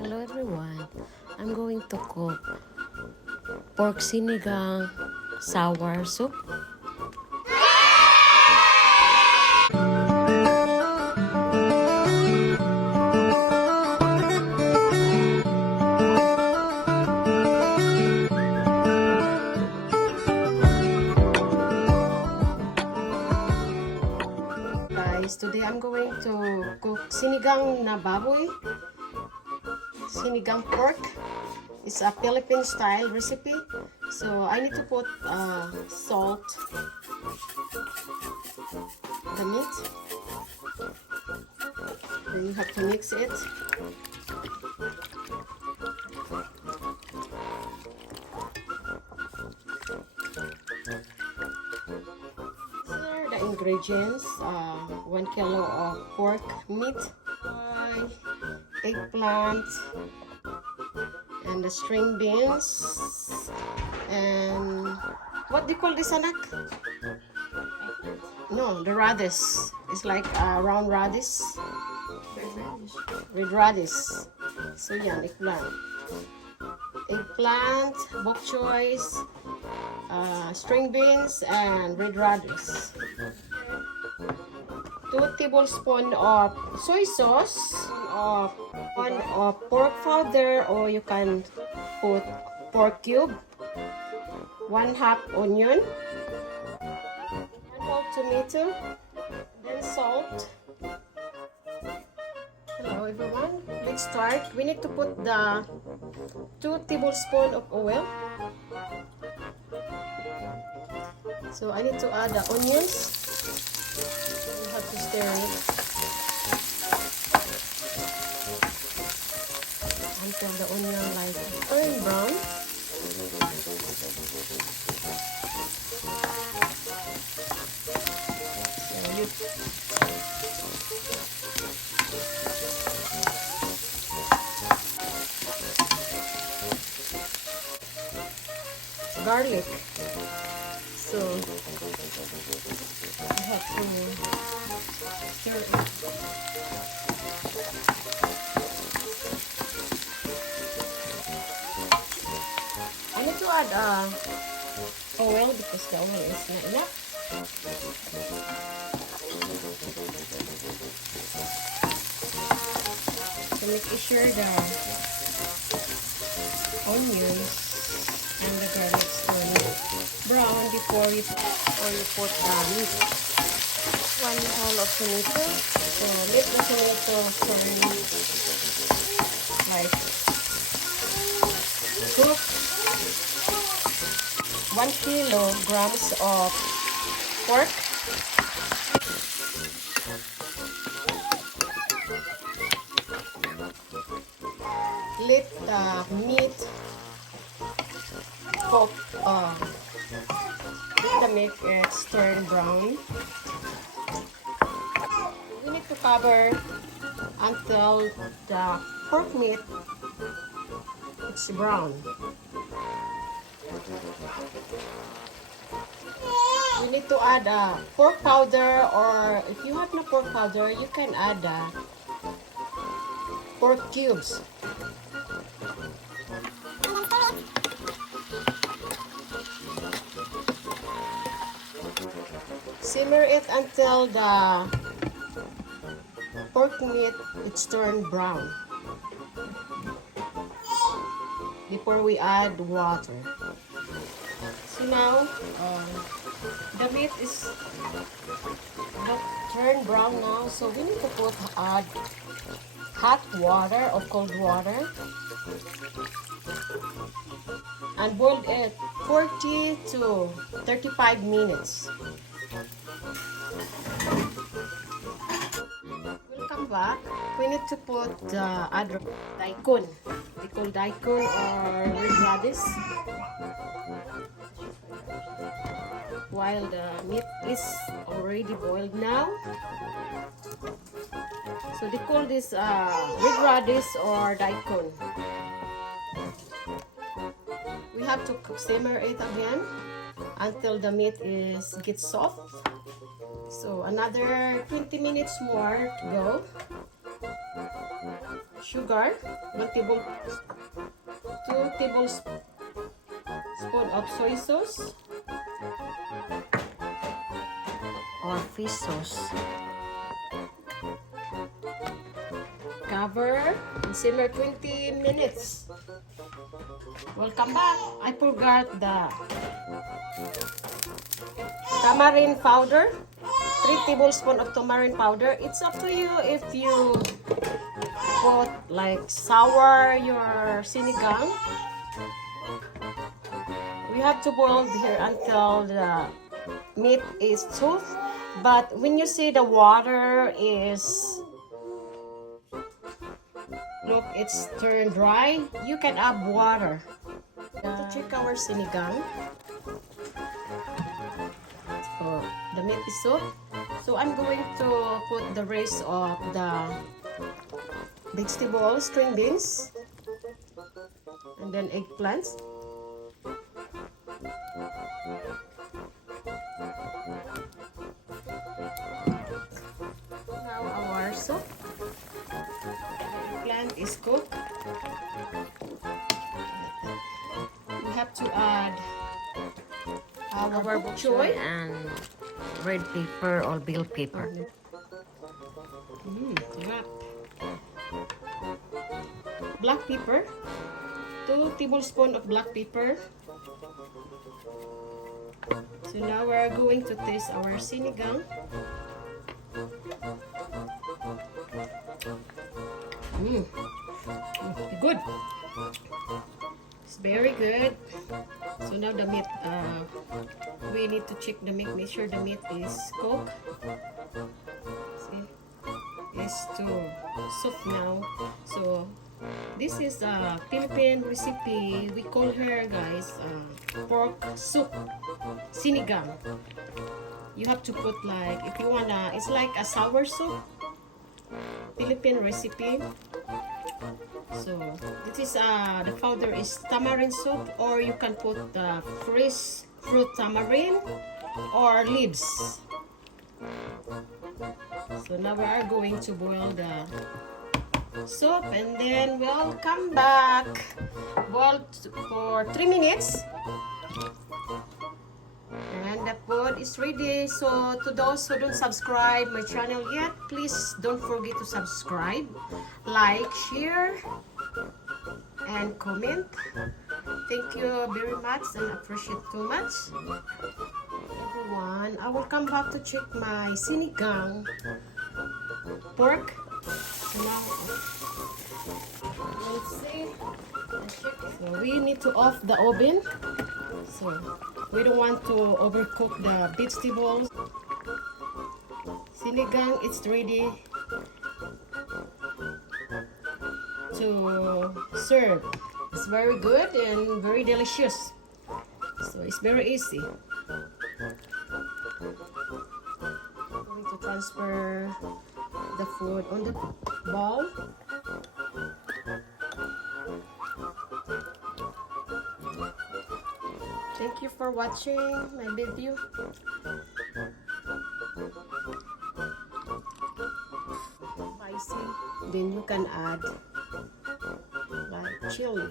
Hello everyone, I'm going to cook pork sinigang sour soup. Guys, today I'm going to cook sinigang na baboy, sinigang pork. It's a Philippine style recipe. So I need to put salt, the meat. Then you have to mix it. These are the ingredients. 1 kilo of pork meat, eggplant, and the string beans, and what do you call this, anak? No, the radish. It's like round radish. Red radish. So yan, eggplant, bok choice, string beans, and red radish. 2 tablespoons of soy sauce, one of pork powder, or you can put pork cube, 1/2 onion, 1 whole tomato, then salt. Hello everyone, let's start. We need to put the 2 tablespoons of oil. So I need to add the onions. You have to stir it until the onion like turn brown. Garlic. So you have to stir it. I need to add oil because the oil is not enough. So make sure the onions and the garlic turn brown before you put the meat. 1 whole of tomato. So let the tomato turn like cook. 1 kilograms of pork. Let the meat cook. Let the meat turn brown. We need to cover until the pork meat is brown. We need to add pork powder, or if you have no pork powder, you can add pork cubes. Simmer it until the pork meat is turned brown before we add water. So now the meat is not turned brown now, so we need to add hot water or cold water and boil it 40 to 35 minutes. Welcome back. We need to put the other daikon. They call daikon or red radish. While the meat is already boiled now. So they call this red radish or daikon. We have to simmer it again until the meat gets soft. So another 20 minutes more to go. sugar, 2 tablespoons of soy sauce or fish sauce. Cover and simmer 20 minutes. Welcome back. I forgot the tamarind powder. 3 tablespoons of tamarind powder. It's up to you if you put like sour your sinigang. We have to boil here until the meat is soft. But when you see the water is, look, it's turned dry, you can add water. To check our sinigang. Oh, the meat is soft. So I'm going to put the rest of the vegetables, string beans, and then eggplants. Now our soup. Eggplant is cooked. We have to add our bok choy and red pepper or bell pepper. Yeah. Black pepper, 2 tablespoons of black pepper. So now we're going to taste our sinigang. Good. It's very good. So now the meat, we need to check the meat, make sure the meat is cooked. See, it's too soft now. So this is a Philippine recipe. We call her, guys, pork soup, sinigang. You have to put like, if you wanna, it's like a sour soup, Philippine recipe. So this is the powder is tamarind soup, or you can put the fresh fruit tamarind or leaves. So now we are going to boil the soup, and then we'll come back. Boil for 3 minutes. And the food is ready. So to those who don't subscribe my channel yet, please don't forget to subscribe, like, share, and comment. Thank you very much and appreciate too much. Everyone, I will come back to check my sinigang pork. So now, let's see. So we need to off the oven. So we don't want to overcook the vegetables. Sinigang, it's ready to serve. It's very good and very delicious. So it's very easy. I'm going to transfer the food on the bowl. Thank you for watching my video. Spicy. Then you can add like chili.